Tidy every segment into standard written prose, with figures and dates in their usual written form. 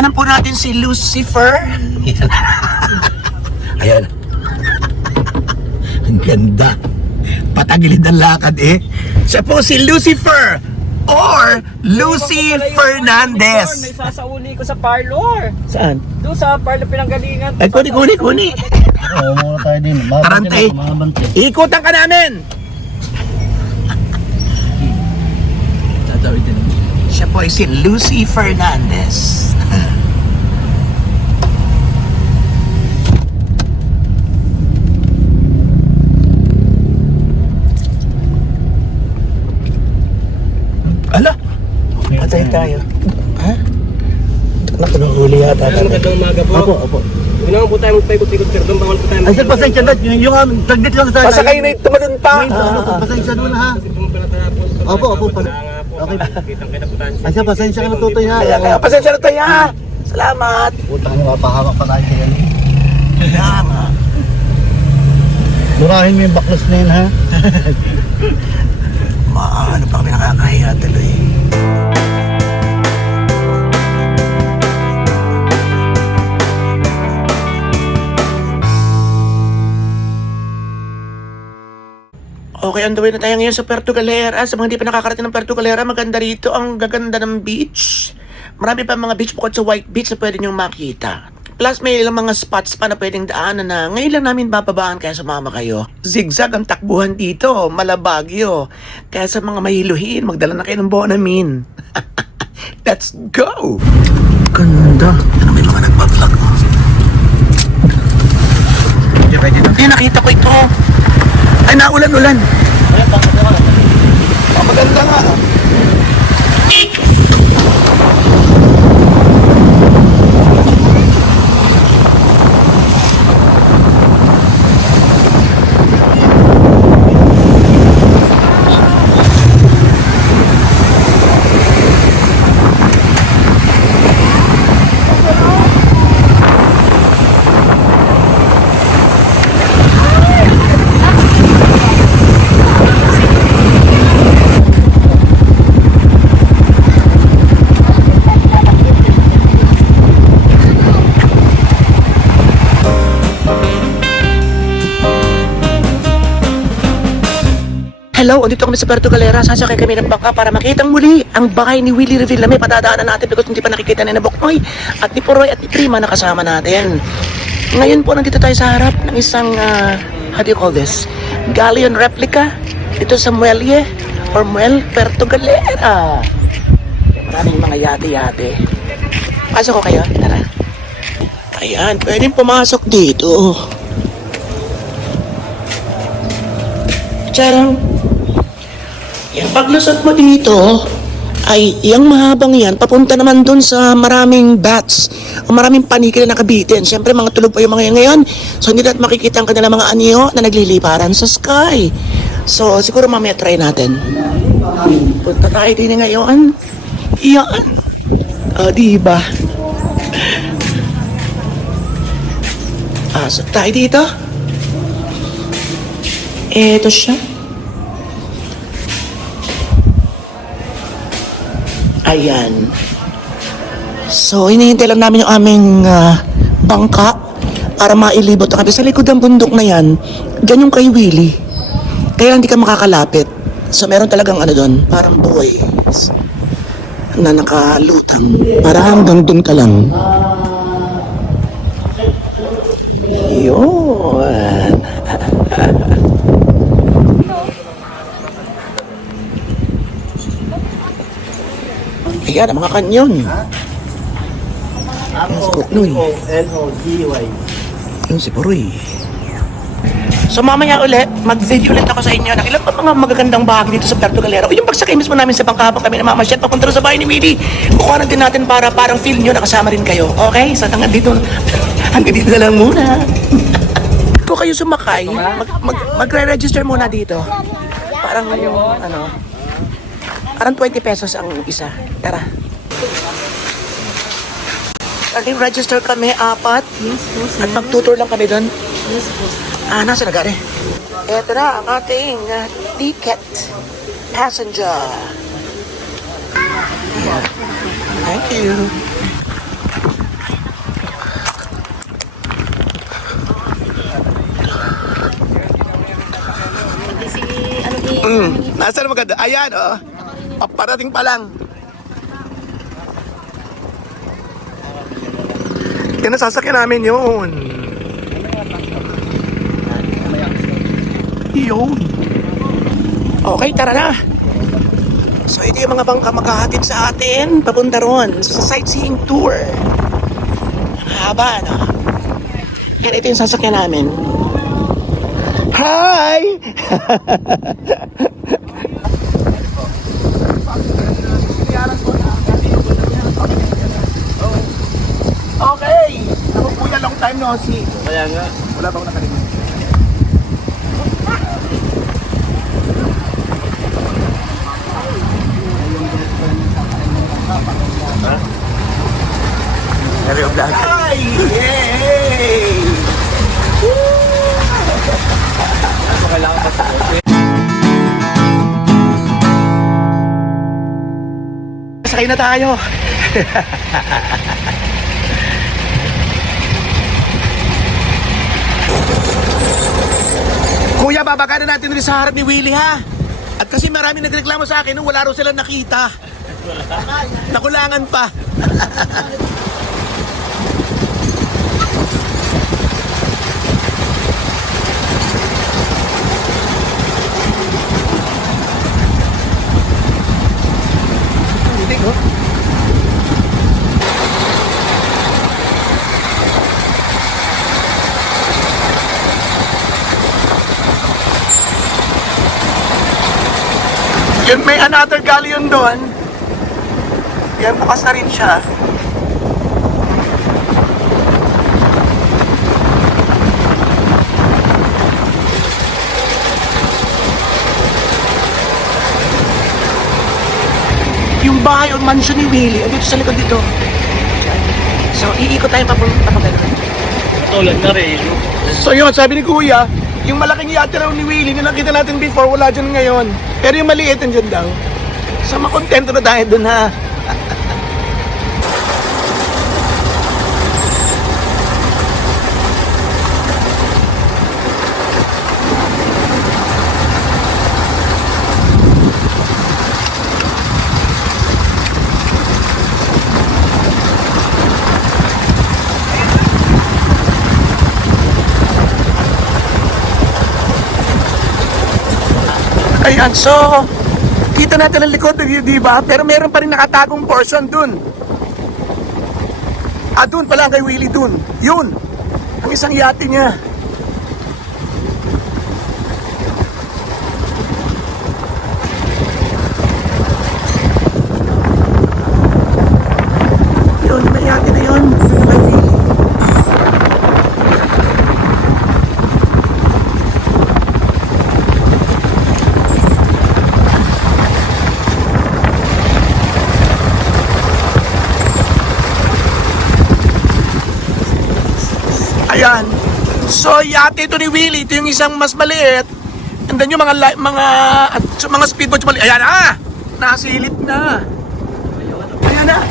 Dadaanan po natin si Lucifer. Ayan. Ang ganda. Patagilid ang lakad eh. Siya po si Lucifer or Lucy Fernandez. May sasauli ko sa parlor. Saan? Doon sa parlor pinanggalingan. Ay, kuni. Oo, muna tayo din. Tarantay. Ikutan ka namin. Tatawid din. Siya po ay si Lucy Fernandez. Ala, patay tayo. Ha? Naku, nahuli yata. Magandang umaga po. Opo. Huwag naman po tayo magpaikot-ikot, sir. Doon bawal po tayo. Ay, sir, pasensya na. Yung taglit lang sana. Pasakay na tumalun pa. Pasensya doon ha. Kasi pumunta na po. Opo. Okay. Kitang-kita po tayo. Ay, sir, pasensya ka na tutoy ha. Kaya, pasensya na tayo ha. Salamat. Putang nga, pahamak pa tayo kaya. Kaya nga. Murahin mo yung baklas na yun ha. Ano pa kami nakakahiya tuloy. Okay, on the way na tayo ngayon sa Puerto Galera. Sa mga hindi pa nakakarating ng Puerto Galera, maganda rito. Ang gaganda ng beach. Marami pa mga beach bukod sa White Beach na pwede nyo makita. Plus, may ilang mga spots pa na pwedeng daanan na ngayon lang namin bababaan kaya sumama kayo. Zigzag ang takbuhan dito, malabagyo. Kaya sa mga mahiluhin, magdala na kayo ng Bonamin. Let's go! Ganda. Ano, may mga nagpa-vlog mo. Hindi, nakita ko ito. Ay, naulan-ulan. Maganda nga. Hello, andito kami sa Puerto Galera. Sasakay kami ng bangka para makitang muli ang bahay ni Willie Revilla. May padadaanan natin because hindi pa nakikita ni Boknoy at ni Poroy at ni Prima na kasama natin. Ngayon po nandito tayo sa harap ng isang, how do you call this? Galleon replica. Dito sa Muelle or Muelle, Puerto Galera. Maraming mga yate-yate. Pasok ko kayo, tara. Ayan, pwedeng pumasok dito. Charang. Yan, paglusot mo dito, ay yung mahabang yan, papunta naman dun sa maraming bats o maraming panikil na nakabitin. Siyempre, mga tulog pa yung mga yan ngayon. So, hindi natin makikita ang kanilang mga anyo na nagliliparan sa sky. So, siguro mamaya try natin. Punta tayo din ngayon. Yan. O, diba? So tayo dito. Eto siya. Ayan. So, hinihintay lang namin yung aming bangka para mailibot ang kami. Sa likod ng bundok na yan, dyan yung kay Willie. Kaya hindi ka makakalapit. So, meron talagang ano doon, parang buways na nakalutang. Para hanggang doon ka lang. Yun. Ayan, ang mga kanyon. Ayan si Boknoy. L-O-G-Y. Yun si Poroy. So mamaya ulit, mag-video ulit ako sa inyo ng ilang pa mga magagandang bahagi dito sa Puerto Galera. O yung pagsakay mismo namin sa bangka habang kami namamasyat papunta sa bahay ni Willie. Kukuha din natin para parang feel nyo nakasama rin kayo. Okay? So hanggang dito na lang muna. Kung kayo sumakay, magre-register muna dito. Parang parang 20 pesos ang isa. Tara. Register kami, 4. Yes po, sir. At mag-tutor lang kami doon. Yes po, sir. Nasa na gari? Ito na ang ating ticket. Passenger. Thank you. Asan ang maganda? Ayan, oh. Paparating pa lang. Yan ang sasakyan namin yun. Yun. Okay, tara na. So ito yung mga bangka maghahatid sa atin papunta ron sa sightseeing tour. Haba, no? Yan, ito yung sasakyan namin. Hi! Okay! Ako kuya, long time no see. Kaya nga. Wala bang nakalimutan? Stereo vlog. Hi! Yay! Kailangan pa sa Sakay na tayo. Kuya, babaka na natin rin sa harap ni Willie, ha? At kasi marami nagreklamo sa akin nung wala raw silang nakita. Nakulangan pa. Yun, may another galleon doon. Yan, bukas na rin siya. Yung bahay o mansion ni Willie, andito sa likod dito. So, iikot tayo papunta pa gano'n. tulad na rin. So yun, sabi ni Kuya, yung malaking yate raw ni Willie na nakita natin before, wala dyan ngayon. Pero yung maliit, andyan daw. So makontento na tayo dun, ha? Ayan, so kita natin ang likod, di ba? Pero meron pa rin nakatagong portion dun. Ah, dun pala kay Willie dun. Yun, ang isang yate niya. Yun, may yate na yun. Yun kay Willie. Ayan. So, yate ito ni Willie. Ito yung isang mas maliit. And then yung mga speedboat maliit. Ayan na! Nasilip na. Ayan na.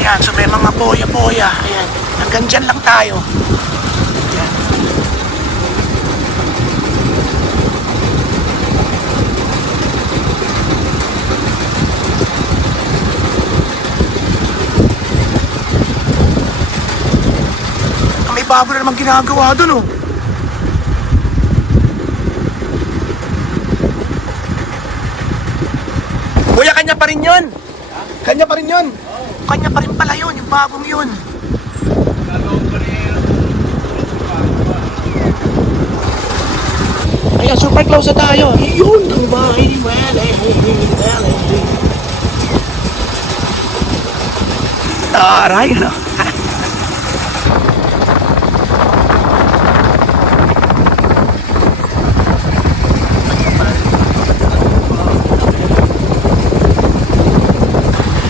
Ayan, so may mga boya-boya. Ayan, hanggang dyan lang tayo. Ayan. bago na naman ginagawa doon, oh. Kuya, kanya pa rin yun. Kanya pa rin yun. Kanya pa rin pala yun, yung bagong yun. Ayan, super close na tayo. Yun ang bahay ni Wele. Taray, ano?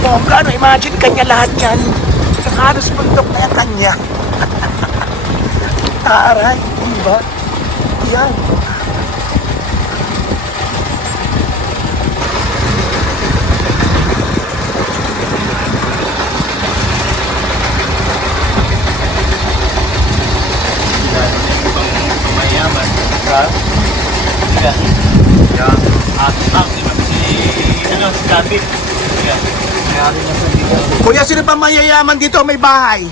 Bongga, ano, imagine kanya lahat yan. Sa halos bundok na yan, kanya. Taray, diba? Yan. Mayaman. Ha? Sige. Yeah. Si Gabi. Sige. Kuya, sino pa mayayaman dito may bahay?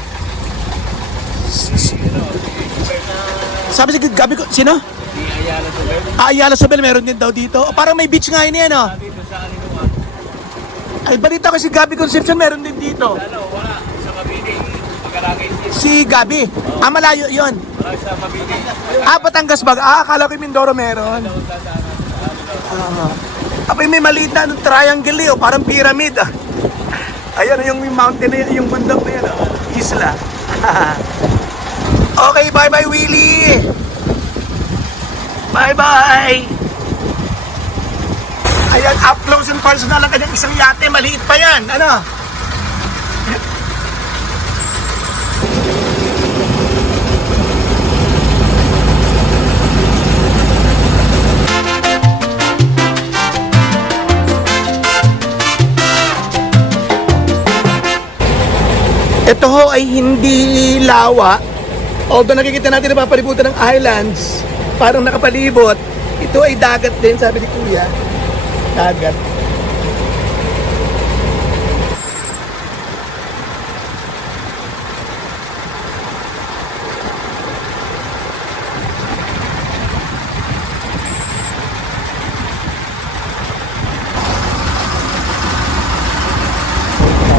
Sabi si Gabi ko, sino? Si Ayala Sobel. Ayala Sobel, meron din daw dito. O, parang may beach nga yun yan, oh. Dito sa Alinuwa. Ay, balita ko si Gabi Concepcion, meron din dito. Wala. Sa Mabini. Pagkalagay. Si Gabi. Ah, malayo yun. Wala sa Mabini. Ah, Batangas ba? Ah, akala ko yung Mindoro meron. Apay, may maliit na anong triangle eh, oh, parang pyramid. Ah. Ayan yung mountain na yan, yung bundok na yan, oh. Isla. Okay, bye-bye, Willie! Bye-bye! Ayan, up close and personal ang kanyang isang yate. Maliit pa yan. Ano? Ito ho ay hindi lawa. Although nakikita natin na papalibutan ng islands, parang nakapalibot, ito ay dagat din, sabi ni Kuya. Dagat.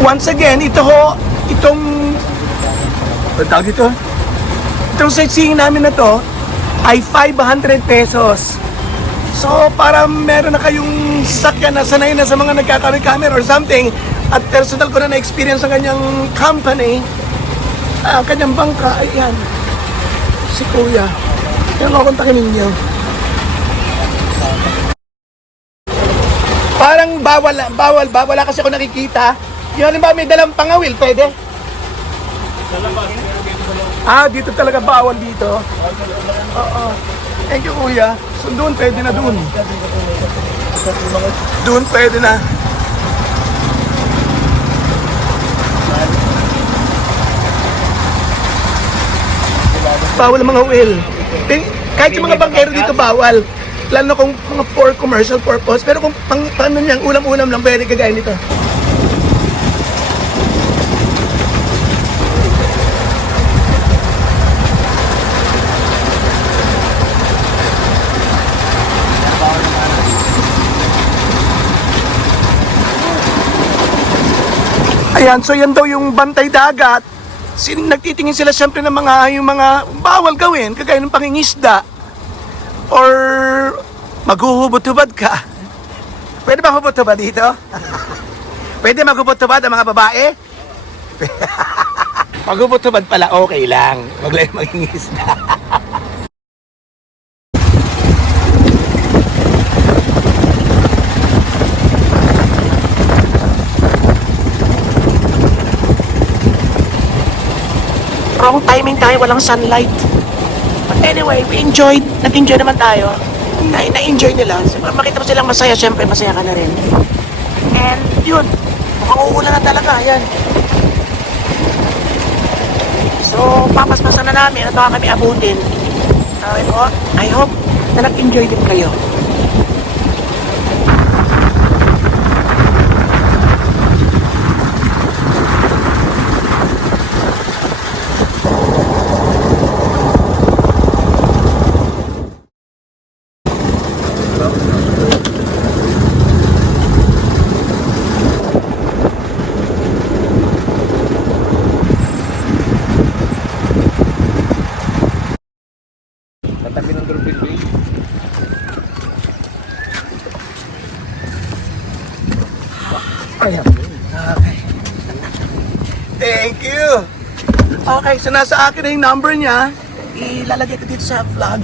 Once again, itong tawag dito, itong sightseeing namin na to ay 500 pesos. So, para meron na kayong sakyan na sanay na sa mga nagkakami-camera or something, at personal ko na na-experience ang kanyang company, kanyang bangka, ayan, si Kuya. Yan ako kontakin ninyo. Parang bawal kasi ako nakikita. Yung halimbawa may dalang pangawil, pwede? Ah, dito talaga bawal dito. Oo. Thank you, Kuya. So doon pwede na doon. Doon pwede na. Bawal ang mga wheel. Kahit yung mga bangkero dito bawal. Lalo na kung mga for commercial purpose. Pero kung pang niyang ulam-ulam lang, pwede kagaya nito. Ayan, so yan daw yung bantay dagat. Nagtitingin sila siyempre ng yung mga bawal gawin, kagaya ng pangingisda. Or maghuhubot-hubad ka. Pwede ba hubot-hubad dito? Pwede maghubot-hubad ang mga babae? Maghubot-hubad pala, okay lang. Wag lang mangingisda. Wrong timing tayo, walang sunlight. But anyway, we enjoyed. Nag-enjoy naman tayo. Na-enjoy nila. So, makita mo silang masaya, syempre masaya ka na rin. And yun, mukhang uulan na talaga, yan. So, papaspasan na namin at baka kami abutin. I hope na nag-enjoy din kayo. Thank you. Okay, so nasa akin na yung number niya. Ilalagay ko dito sa vlog.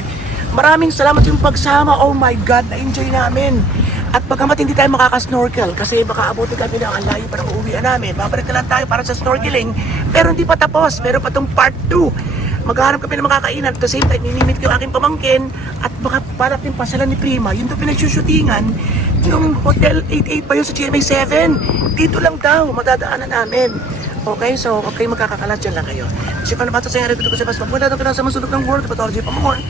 Maraming salamat yung pagsama. Oh my God, na-enjoy namin. At pagkamat hindi tayo makaka-snorkel kasi baka abutin kami ng alayo para uuwian namin. Babalik na lang tayo para sa snorkeling. Pero hindi pa tapos. Meron pa tong part 2. Maghahanap kami ng makakainan. At the same time, ninimit ko yung aking pamangkin. At baka para natin pasyalan ni Prima. Yung doon pinagsushootingan. Yung Hotel 88 pa yun sa GMA 7. Dito lang daw. Madadaanan namin. Okay, so huwag kayong magkakakalat dyan lang kayo. Kasi paano ba ito sa nangyari dito kasi mas magmula doon ka na sa masulog ng world, pathology pa more.